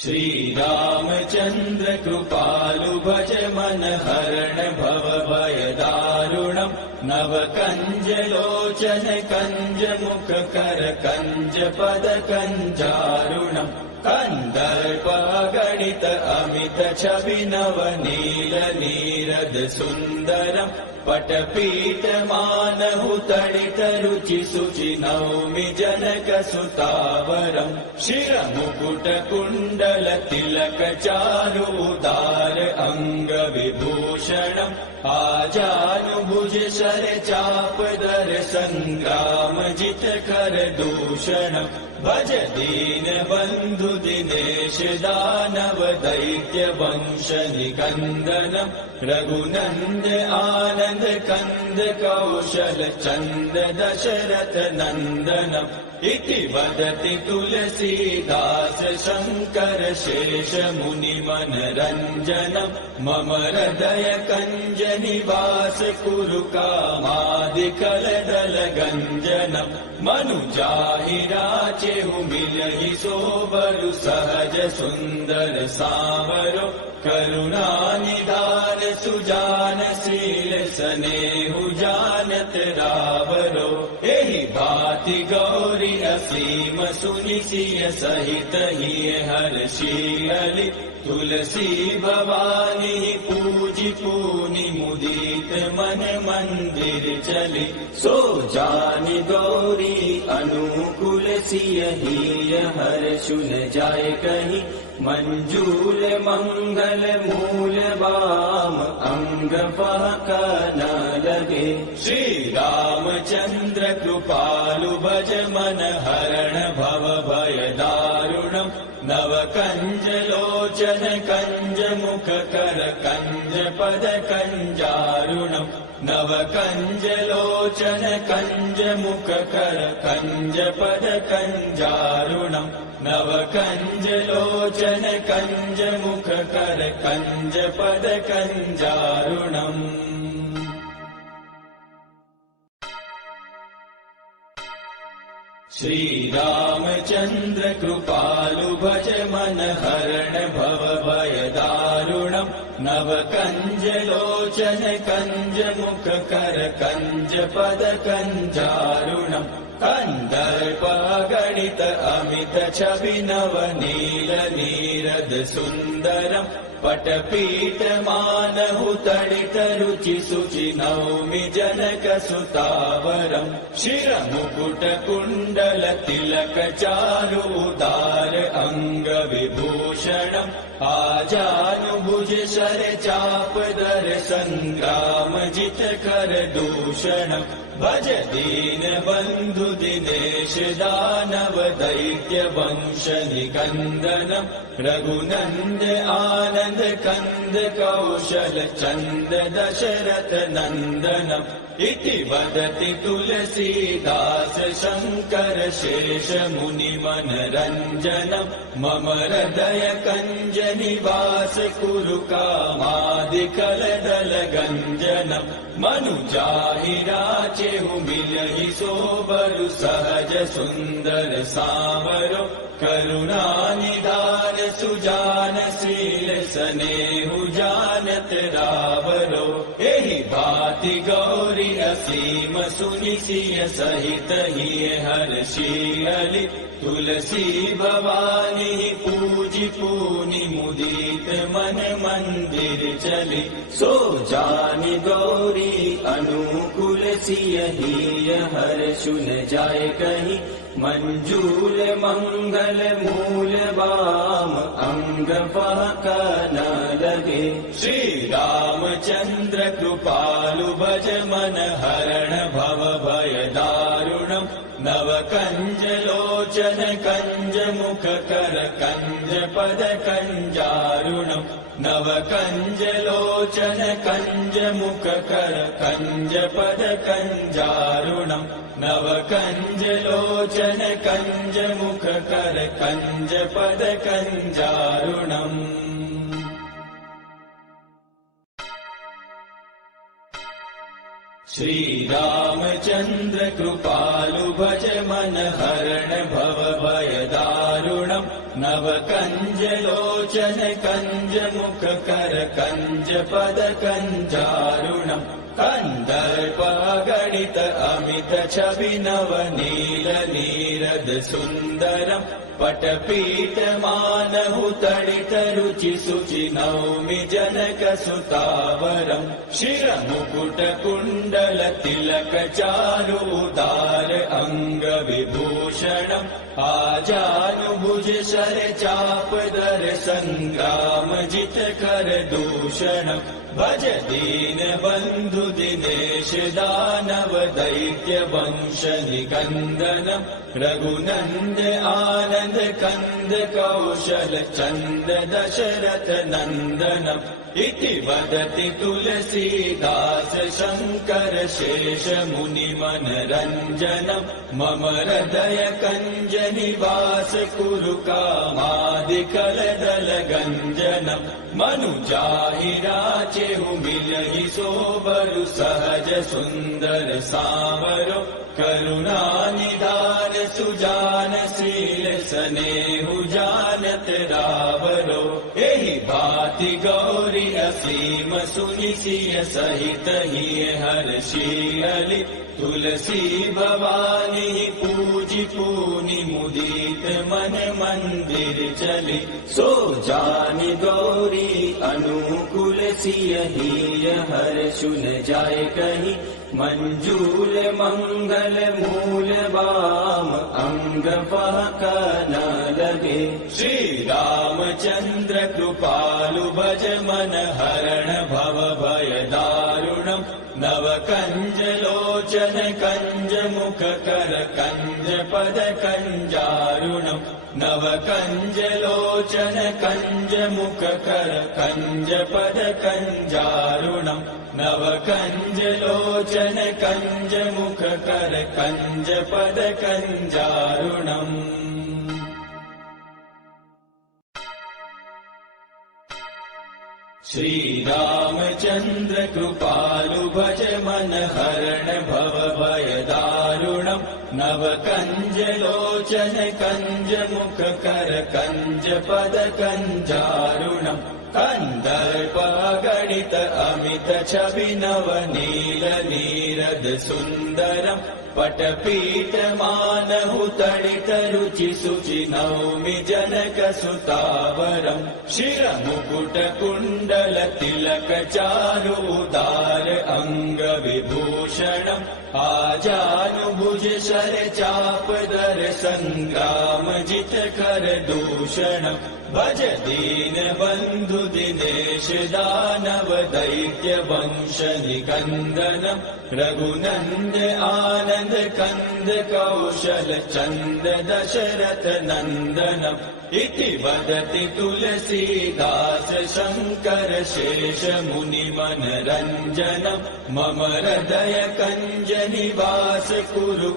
श्रीरामचन्द्र कृपालु भज मन हरण भव भय दारुणम् नव कंज लोचन कंज मुख कर कंज पद कंजारुणम् कंदर्प गणित अमित छवि नव नील नीरद सुन्दरम् पटपीठ मानहु तडित रुचि सुचि नौमि जनक सुतावरम् शिर मुकुट कुण्डल तिलक चारु उदार अंग विभूषणम् आजानुभुज शर चाप दर संग्राम जित कर दूषणम् भज दीन बंधु दिनेश दानव दैत्य वंश निकंदनम् रघुनंद आनंद कंद कौशल चंद दशरथ नंदनम् इति वदति तुलसीदास शंकर शेष मुनि मनरंजनम् मम हृदय कंज निवास कुरु कामादिकल दल गंजनम् मनुजाहि राचेहु मिलहि सोबरु सहज सुंदर सावरो करुणा निधान सुजान शील सनेहु जानत रावरो एहि भाति गौरी असीम सुनि सिय सहित हिय हर्षियलि तुलसी भवानी पूजि पूनि मुदित मन मंदिर चली सो जानि गौरी अनुकूल सिय हिय हर्षुन जाय कहि मंजूल मंगल मूल वाम अंग बहक न लगे श्री रामचंद्र कृपालु भज मन हरण भव भय दारुणम् नव कंज लोचन कंज मुख कर कंज पद कंजारुणम् नव कंज लोचन कंज मुख कर कंज पद कंजारुणम् नव कंज लोचन कंज मुख कर कंज पद कंजारुणम् श्रीरामचन्द्र कृपालु भज मन हरण भव भय दारुणम् नव कंज लोचन कंज मुख कर कंज पद कंजारुणम् कंदर्प गणित अमित छवि नव नील नीरद सुन्दरम् पटपीठ मानहु तडित रुचि सुचि नौमि जनक सुतावरम् शिर मुकुट कुण्डल तिलक चारु उदार अंग विभूषणम् आजानुभुज शर चाप दर संग्राम जित कर दूषणम् भज दीन बंधु दिनेश दानव दैत्य वंश निकंदनम् रघुनंद आनंद कंद कौशल चंद दशरथ नंदनम् इति वदति तुलसीदास शंकर शेष मुनि मनरंजनम् मम हृदय कंज निवास कुरु कामादिकल दल गंजनम् मनुजाहि राचेहु मिलहि सोबरु सहज सुंदर सावरो करुणा निधान सुजान शील सनेहु जानत रावरो एहि भाति गौरी असीम सुनि सिय सहित हिय हर्षियलि तुलसी भवानी पूजि पूनि मुदित मन मंदिर चली सो जानि गौरी अनुकूल सिय हिय हर्षुन जाय कहि मंजूल मंगल मूल वाम अंग बहक न लगे श्री रामचंद्र कृपालु भज मन हरण भव भय दारुणम् नव कंज लोचन कंज मुख कर कंज पद कंजारुणम् नव कंज लोचन कंज मुख कर कंज पद कंजारुणम् नव कंज लोचन कंज मुख कर कंज पद कंजारुणम् श्रीरामचन्द्र कृपालु भज मन हरण भव भय दारुणम् नव कञ्जलोचन कञ्जमुखकर कञ्जपद कञ्जारुणम् कन्दर्पगणित अमित छवि नव नील नीरद सुन्दरम् पटपीठमानहु तडित रुचि शुचि नौमि जनक सुतावरम् शिरमुकुट कुण्डल तिलक चारु उदार अङ्ग विभूषणम् आजानुभुज शर चाप दर सङ्ग्राम जित कर दूषणम् भज दीन बन्धु दिनेश दानव दैत्य वंश निकन्दनम् रघुनन्द आनन्द कन्द कौशल चन्द दशरथ नन्दनम् इति वदति तुलसीदास शङ्कर शेष मुनि मनरञ्जनम् मम हृदय कञ्ज निवास कुरु कामादिकलदल गञ्जनम् मनुजाहि राचेहु मिलहि सोबरु सहज सुन्दर सावरो करुणा निधान सुजान शील स्नेहु जानत रावरो एहि भाति गौरी असीम सुनि सिय सहित हिय हर्षियलि तुलसी भवानी पूजि पूनि मुदित मन मंदिर चली सो जानि गौरी अनुकूल सिय हिय हर्षुन जाय कहि मंजूल मंगल मूल बाम अंग पहक न लगे श्री रामचंद्र कृपालु भज मन हरण भव भय दारुणम् नव कंज लोचन कंज मुख कर कंज पद कंजारुणम् नव कंज लोचन कंज मुख कर कंज पद कंजारुणम् नव कंज लोचन कंज मुख कर कंज पद कंजारुणम् श्री रामचंद्र कृपालु भज मन हरण भव भय दारुणम् नव कंज लोचन कंज मुख कर कंज पद कंजारुणम् कन्दर्प गणित अमित छवि नव नील नीरद सुन्दरम् पटपीठमानहु तडित रुचि शुचि नौमि जनक सुतावरम् शिरमुकुट कुण्डल तिलक चारु उदार अङ्ग विभूषणम् आजानुभुज शर चाप दर सङ्ग्राम जित कर दूषणम् भज दीन बन्धु दिनेश दानव दैत्य वंश निकन्दनम् रघुनन्द आनन्द कन्द कौशल चन्द दशरथ नन्दनम् इति वदति तुलसीदास शङ्कर शेष मुनि मनरञ्जनम् मम हृदय कञ्ज निवास कुरु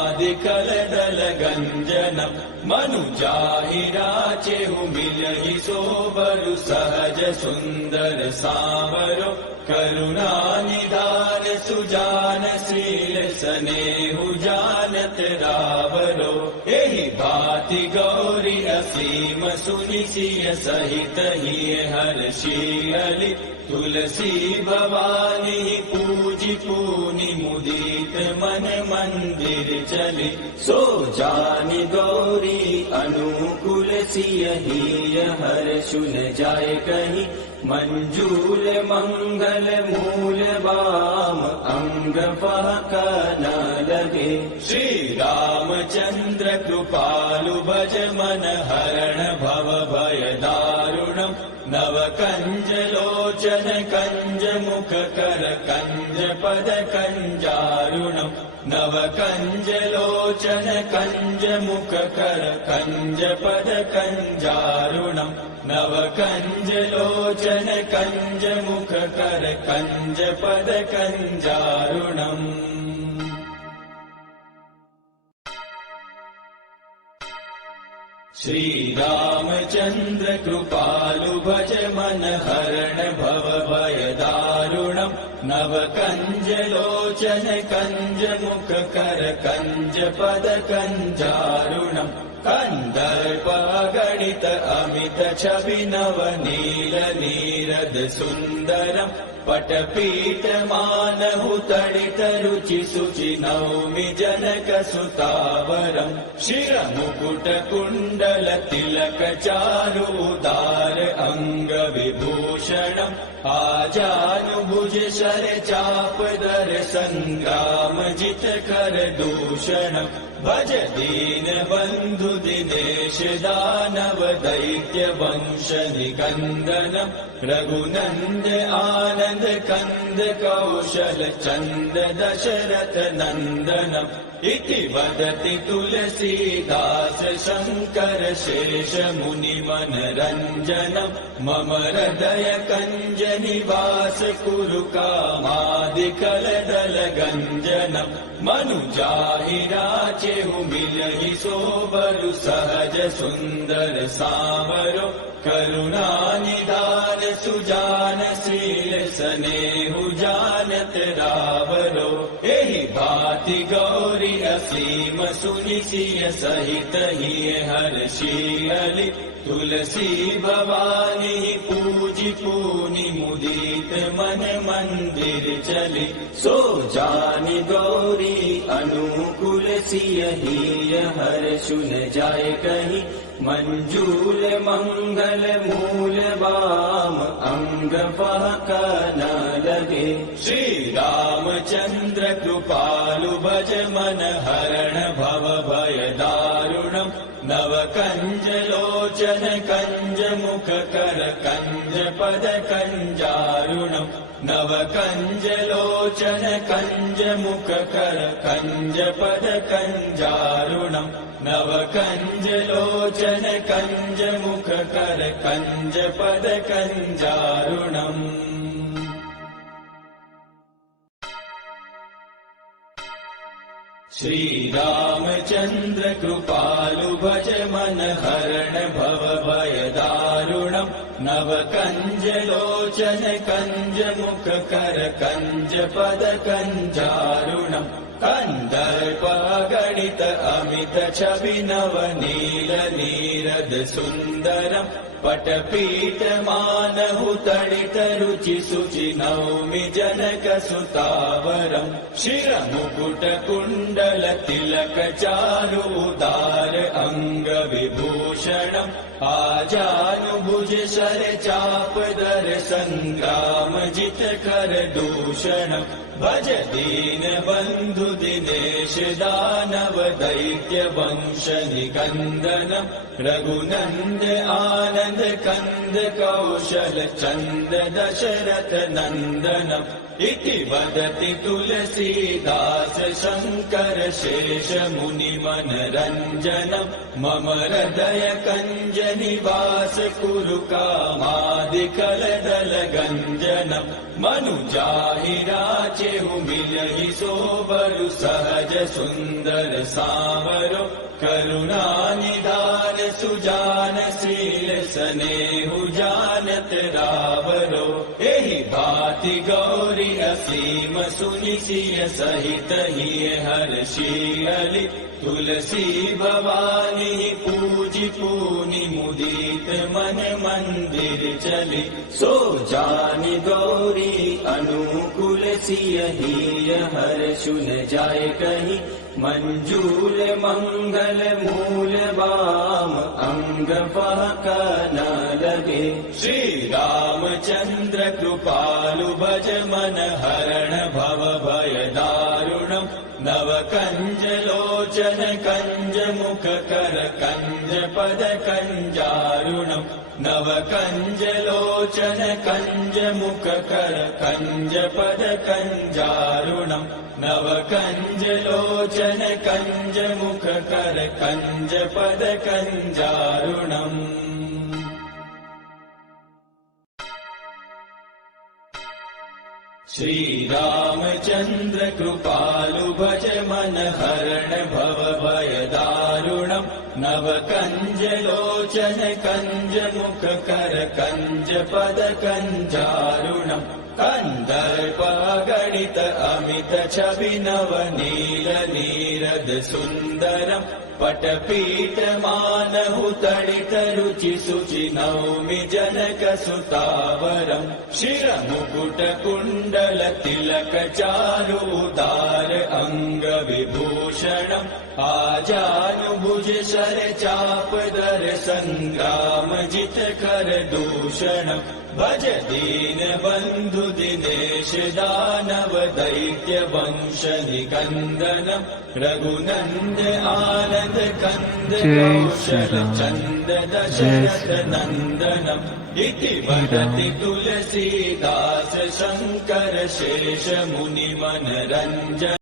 कामादिकलदल गञ्जनम् मनुजाहि राचेहु मिलहि सोबरु सहज सुन्दर सावरो करुणा निधान सुजान शील स्नेहु जानत रावरो एहि भाति गौरी असीम सुनि सिय सहित हिय हर्षियलि तुलसी भवानी पूजि पूनि मुदित मन मंदिर चली सो जानि गौरी अनुकूल सिय हिय हर्षुन जाय कहि मंजूल मंगल मूल बाम अंग पहक न लगे श्री रामचंद्र कृपालु भज मन हरण भव भय दारुणम् नव कंज लोचन कंज मुख कर कंज पद कंजारुणम् नव कंज लोचन कंज मुख कर कंज पद कंजारुणम् नव कंज लोचन कंज मुख कर कंज पद कंजारुणम् श्री रामचंद्र कृपालु भज मन हरण भव भय दारुणम् नव कंज लोचन कंज मुख कर कंज पद कंजारुणम् कन्दर्प गणित अमित छवि नव नील नीरद सुन्दरम् पटपीठ मानहु तडित रुचि सुचि नौमि जनक सुतावरम् शिर मुकुट कुण्डल तिलक चारुदार अङ्ग विभूषणम् आजानुभुज शर चाप दर संग्राम जित कर दूषणम् भज दीन बन्धु दिनेश दानव दैत्य वंश निकन्दनम् रघुनन्द आनन्द कन्द कौशल चन्द दशरथ नन्दनम् इति वदति तुलसीदास शङ्कर शेष मुनि मनरञ्जनम् मम हृदय कञ्ज निवास कुरु कामादिकलदल गञ्जनम् मनुजाहि राचेहु मिलहि सोबरु सहज सुन्दर सावरो करुणानिधान सुजान शील स्नेहु जानत रावरो एहि भाति गौरी असीम सुनि सिय सहित हिय हर्षियलि तुलसी भवानी पूजि पूनि मुदित मन मंदिर चली सो जानि गौरी अनुकूल सिय हिय हर्षु न जाय कहि मंजूल मंगल मूल वाम अंग फहक न लगे श्री रामचंद्र कृपालु भज मन हरण भव भय दारुणम् नव कंज लोचन कंज मुख कर कंज पद कंजारुणम् नव कंज लोचन कंज मुख कर कंज पद कंजारुणम् नव कंज लोचन कंज मुख कर कंज पद कंजारुणम् श्री रामचंद्र कृपालु भज मन हरण भव भय दारुणम् नव कंज लोचन कंज मुख कर कंज पद कंजारुणम् कंदर्प गणित अमित छवि नव नील नीरद सुन्दरम् पटपीठ मानहु तडित रुचि सुचि नौमि जनक सुतावरम् शिर मुकुट कुण्डल तिलक चारुदार अङ्ग विभूषणम् आजानुभुज शर चाप दर संग्राम जित कर दूषणम् भज दीन बन्धु दिनेश दानव दैत्य वंश निकन्दनम् रघुनन्द आनन्द कन्द कौशल चन्द दशरथ नन्दनम् इति वदति तुलसीदास शङ्कर शेष मुनि मनरञ्जनम् मम हृदय कञ्ज निवास कुरु कामादिकलदल गञ्जनम् मनुजाहि राचेहु मिलहि सोबरु सहज सुन्दर सावरो करुणानिधान सुजान शील स्नेहु जानत रावरो एहि भाति गौरी असीम सुनि सिय सहित हिय हर्षियलि तुलसी भवानी पूजि पूनि मुदित मन मंदिर चली सो जानि गौरी अनुकूल सिय हिय हर्षु न जाय कहि मंजूल मंगल मूल वाम अंग फहक न लगे श्री रामचंद्र कृपालु भज मन हरण भव भय दारुणम् नव कंज लोचन कंज मुख कर कंज पद कंजारुणम् नव कंज लोचन कंज मुख कर कंज पद कंजारुणम् नव कंज लोचन कंज मुख कर कंज पद कंजारुणम् श्री रामचंद्र कृपालु भज मन हरण भव भय दारुणम् नव कंज लोचन कंज मुख कर कंज पद कंजारुणम् कंदर्प गणित अमित छवि नव नील नीरद सुन्दरम् पटपीठमानहु तडित रुचि शुचि नौमि जनक सुतावरम् शिरमुकुट कुण्डल तिलक चारुदार अंग विभूषणम् आजानुभुज शर चापदर संग्राम जित कर दूषणम् भज दीन बंधु दिनेश दानव दैत्य वंश निकंदनम् रघुनंद आनंद कंद कौशल चंद दशरथ नंदनम् इति वदति तुलसीदास शंकर शेष मुनि मनरंजन।